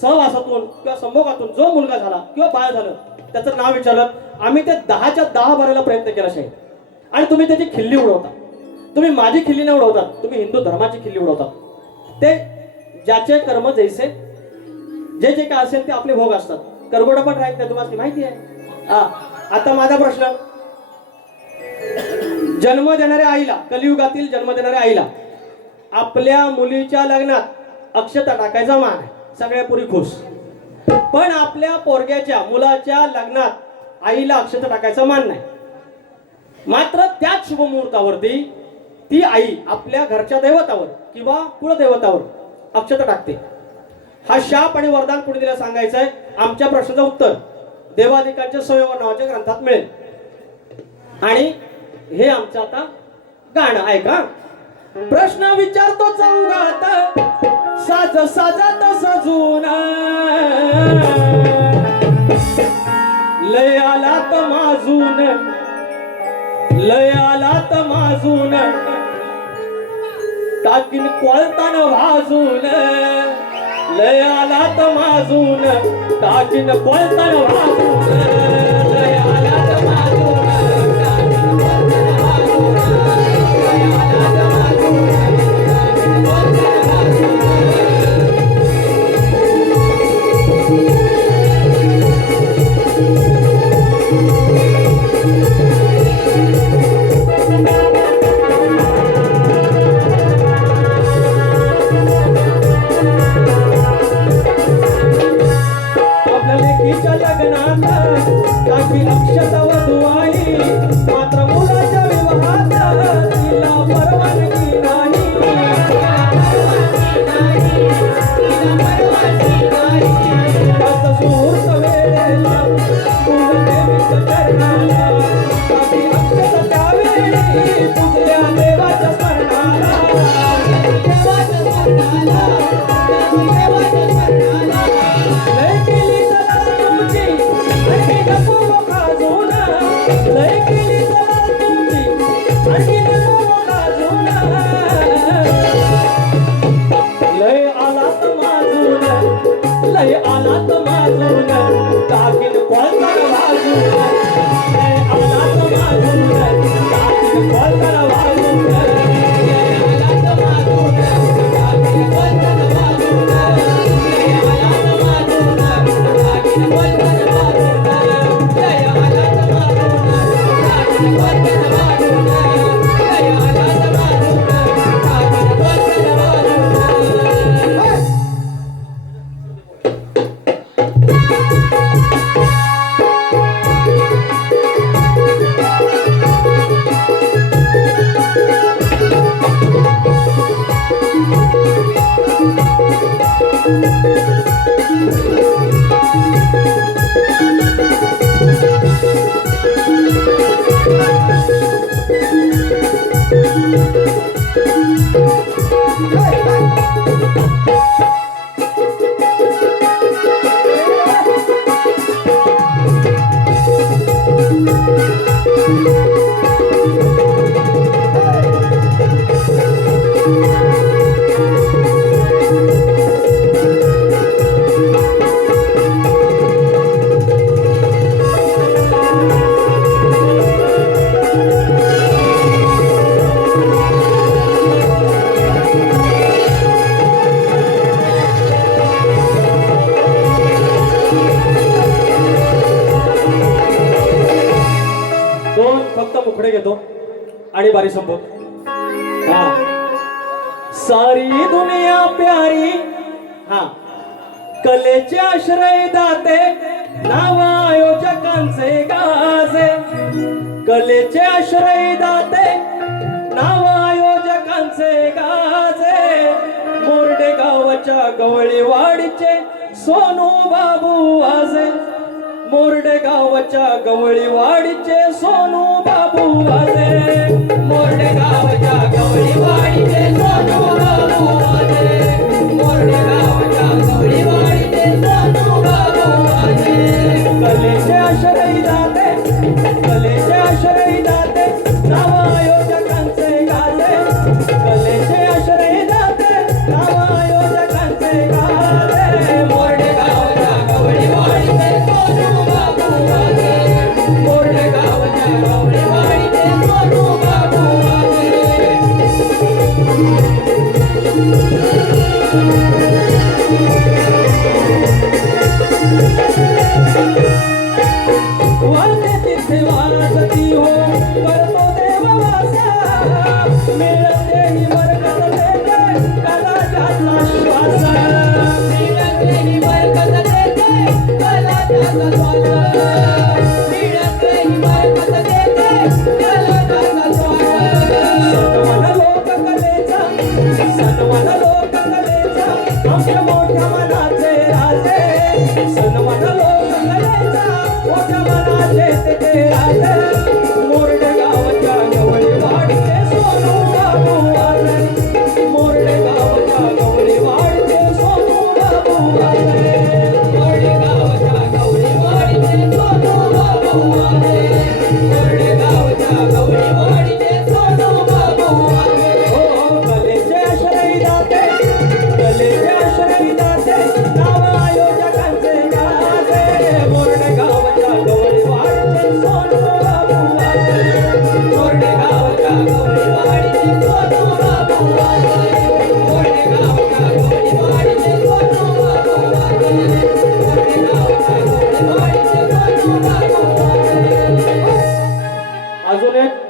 सहवासातून किंवा संभोगातून जो मुलगा झाला किंवा बाळ झालं त्याचं नाव विचारलं. आम्ही ते 10च्या 10 भरायला प्रयत्न केला शाहीर. आणि तुम्ही त्याची खिल्ली उडवता. तुम्ही माझी खिल्ली नाही उडवतात. तुम्ही हिंदू धर्माची खिल्ली उडवतात. ते ज्याचे कर्म जैसे जे जे काय असेल ते आपले भोग असतात. करगोडा पण राहत नाही तुम्हाला माहिती आहे. आता माझा प्रश्न जन्म देणाऱ्या आईला कलियुगातील जन्म देणाऱ्या आईला आपल्या मुलीच्या लग्नात अक्षता टाकायचा मान आहे. सगळ्या पुरी खुश. पण आपल्या पोरग्याच्या मुलाच्या लग्नात आईला अक्षता टाकायचा मान नाही. मात्र त्याच शुभमुहूर्तावरती ती आई आपल्या घरच्या दैवतावर किंवा कुलदैवतावर अक्षता टाकते. हा शाप आणि वरदान कोणी दिला सांगायचं आहे. आमच्या प्रश्नाचं उत्तर देवाधिकांच्या स्वयंवर नावाच्या ग्रंथात मिळेल. आणि हे आमचं आता गाणं ऐका. प्रश्न विचारतो चौघात साज साजात सजून, लय आलात माजून, लय आलात माजून, टाकीन कोळतान भाजून, लय आलात माजून, टाकीन कोळतान भाजून, लय आलात माजून, टाकीन कोळतान भाजून, लय आलात माजून, टाकीन कोळतान भाजून. टाकी अक्षता वधुवाई, मात्र मुलाच्या विवाहात तिला परवानगी नाही. त्याच सुहूर्त वेळेला कुलदेवीच्या चरणाला, टाकी अक्षता त्यावेळी पूजल्या देवाच्या स्मरणाला, देवाच्या स्मरणाला, देवाच्या स्मरणाला. लय केली सदा तुमची आणखी नको खाजून, लय केली सदा तुमची आणखी नको खाजून, लय आलात माजून, लय आलात माजून, टाकीन कोळतान भाजून, लय आलात माजून, टाकीन कोळतान भाजून, लय आलात माजून, टाकीन कोळतान भाजून, लय आलात माजून, टाकीन कोळतान भाजून, लय आलात माजून, टाकीन कोळतान भाजून, लय आलात माजून, टाकीन कोळतान भाजून. फक्त मुखडे घेतो आणि बारी संपवतो. हा, सारी दुनिया प्यारी, हा, कलेचे आश्रय दाते, नाव आयोजकांचे गाजे, कलेचे आश्रय दाते, नाव आयोजकांचे गाजे, मोरडे गावाच्या गवळीवाडीचे सोनू बाबू वाजे, मोरडे गावाच्या गवळीवाडीचे सोनू बाबू वाजे, मोरडे गावाच्या गवळीवाडीचे सोनू बाबू वाजे, मोरडे गावाच्या गवळीवाडीचे सोनू बाबू वाजे. कलेचे आश्रय दाते, कलेचे आश्रय दाते, नाव आयोजकांचे गाजे, कलेचे आश्रय दाते, नाव आयोजकांचे गाजे, मोरडे गावाच्या गवळीवाडीचे सोनू बाबू वाजे, मोरडे गावाच्या गवळीवाडीचे सोनू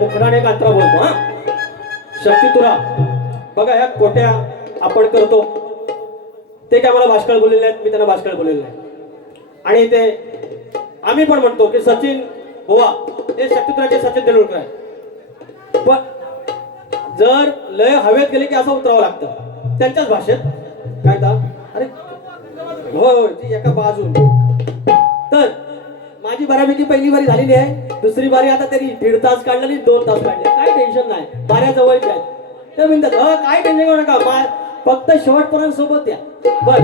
मुखडाने कांत्रा बोलतो हा. शक्ती तुरा बघा ह्या कोट्या आपण करतो ते काय मला भाष्कळ बोललेले आहेत, मी त्यांना भाष्कळ बोललेलं नाही. आणि ते आम्ही पण म्हणतो की सचिन बुवा हे शक्तीतुराचे सचिन तेंडुलकर आहे. पण जर लय हवेत गेले की असं उतरावं लागतं त्यांच्याच भाषेत. काय तर अरे हो ती एका बाजून. तर माझी बऱ्यापैकी पहिली बारी झालेली आहे, दुसरी बारी आता तरी 1.5 तास काढलं आणि 2 तास काढले. काय टेन्शन नाही, बाऱ्या जवळच्या आहेत ते म्हणतात काय टेन्शन घेऊ नका, फक्त शेवटपर्यंत सोबत या. बर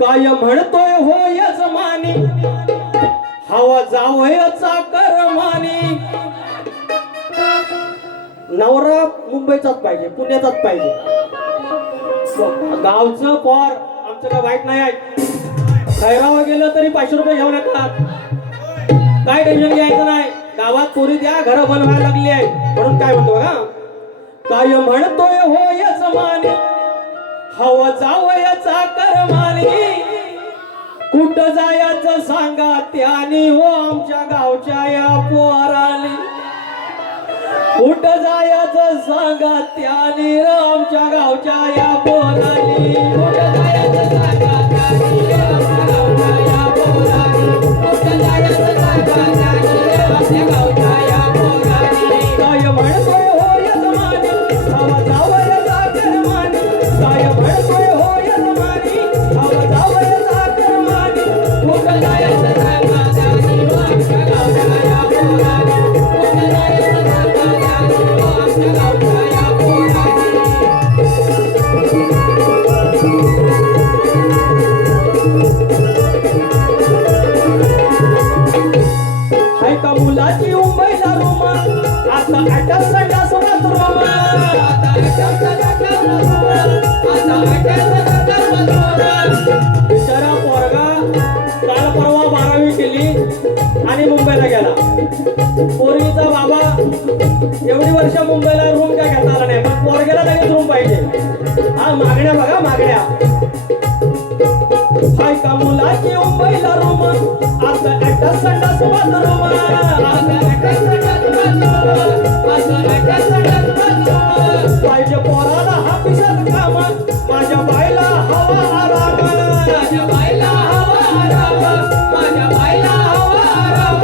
काय म्हणतोय हो यजमानी हवा जावयाचा करमानी. नवरा मुंबईचाच पाहिजे, पुण्याचाच पाहिजे. गावचं पोर आमचं काय वाईट नाही आहे. खैरावर गेलं तरी 500 रुपये घेऊन येतात. काय टेन्शन घ्यायचं नाही, गावात पोरी द्या घर बनवायला लागली आहे. म्हणून काय म्हणतो बघा, काय म्हणतोय हो यजमानी हवा जावयाचा करमानी. कुठं जायचं सांगा त्यानी हो आमच्या गावच्या या पोराली. कुठं जायचं सांगा त्यानी रे आमच्या गावच्या या पोराली. कुठं जायचं सांगा त्यानी रे आमच्या गावच्या या पोराली. कुठं जायचं सांगा त्यानी रे आमच्या गावच्या या पोराली. काय म्हणतोय हो यजमानी हवा जावयाचा करमानी. काय म्हणतोय हो यजमानी हवा जावयाचा करमानी. कुठं जायचं सांगा त्यानी रे आमच्या गावच्या या पोराली. कुठं जायचं सांगा त्यानी रे आमच्या गावच्या या पोराली. हाय का मुलाची उंबईला रुमा आता अटक संडास बाथरूम. आता अटक संडास बिचारा पोरगा काल परवा 12वी केली आणि मुंबईला गेला. पोरगीचा बाबा एवढी वर्ष मुंबईला रूम काय घेता आला नाही, पण पोरगेला लगेच रूम पाहिजे. हा मागण्या बघा मागण्या. हाय का मुलाची मुंबईला रूम आता अटक संडास बाथरूम. आता अटक संडास बाथरूम. आता अटक संडास बाथरूम. पाहिजे पोराला हापिसात काम माझ्या बाईला हवा आराम. माझ्या बाईला हवा आराम. माझ्या बाईला हवा आराम.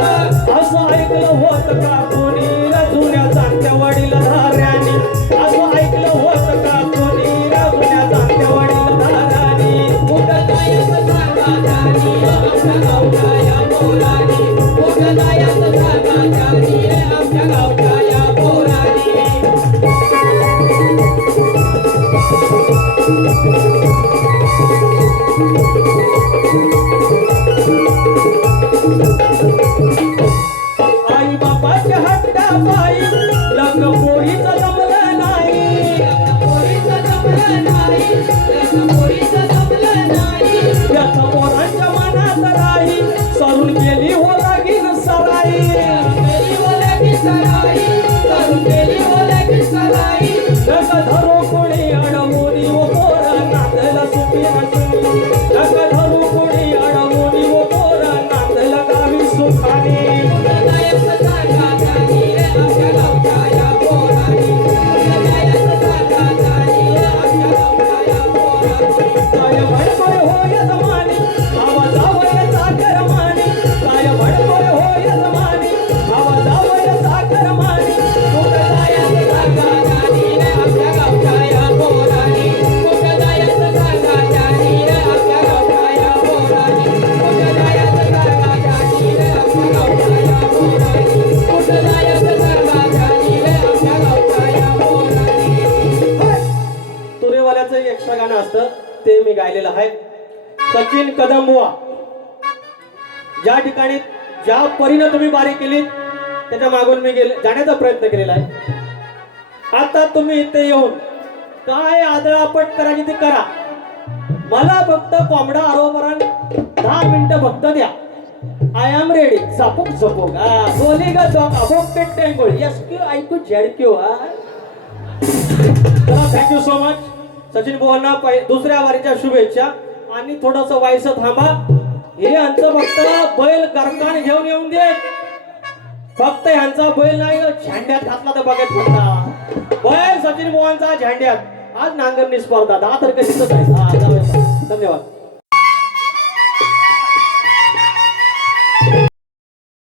असं ऐकलं होतं का कोणी जुन्या जाणत्या वडील धाऱ्याने. असं ऐकलं होतं का कोणी जुन्या जाणत्या वडील धाऱ्याने. कुठं जायचं सांगा त्यानी आमच्या गावच्या या पोरानी. कुठं जायचं सांगा त्यानी आमच्या गावच्या या पोरानी. आई बापाच्या हट्टापायी लग्न पोरीचं जमलं नाही. पोरीचं जमलं नाही. पोरीचं जमलं नाही. त्याचं पोरांच्या मनात राही सरून गेली हो लगीन सराई. गेली हो लगीन सराई. सरून गेली हो लगीन सराई. जग धरू कोणी अडवूनी ओ पोरा नांदला सुपी नसुनी. जग धरू कोणी अडवूनी ओ पोरा नांदला गावी सुखानी. काय म्हणतोय हो यजमानी हवा जावयाचा करमानी. काय म्हणतोय हो यजमानी हवा जावयाचा करमानी. कुठं जायचं सांगा त्यानी रे आमच्या गावच्या या पोरानी. कुठं जायचं सांगा त्यानी रे आमच्या गावच्या या पोरानी. कुठं जायचं सांगा त्यानी रे आमच्या गावच्या या पोरानी. कुठं जायचं सांगा त्यानी रे आमच्या गावच्या या पोरानी. तुरेवाल्याचं एक्स्ट्रा गाणं असतं ते मी गायलेलं आहे. सचिन कदम बुवा ज्या ठिकाणी ज्या परीनं तुम्ही बारी केली त्याच्या मागून मी जाण्याचा प्रयत्न केलेला आहे. आता तुम्ही इथे येऊन काय आदळापट करायची ते करा. मला फक्त कोंबडा आरोपरान 10 मिनिटं फक्त द्या. I am ready. झपूक झपूक बोली ग अबोक टेंगोळ यस क्यू ऐकू झेड क्यू. थँक्यू सो मच सचिन बुवांना दुसऱ्या वारीच्या शुभेच्छा. आणि थोडस व्हायचं थांबा. हे आमचं फक्त बैल कारखान घेऊन येऊन दे. फक्त ह्यांचा बैल नाही झेंड्यात घातला तर बघत फक्त बैल सचिन मोहनचा झेंड्यात आज नांगरणी स्पर्धा 10 तारखेला आहे. हा, धन्यवाद.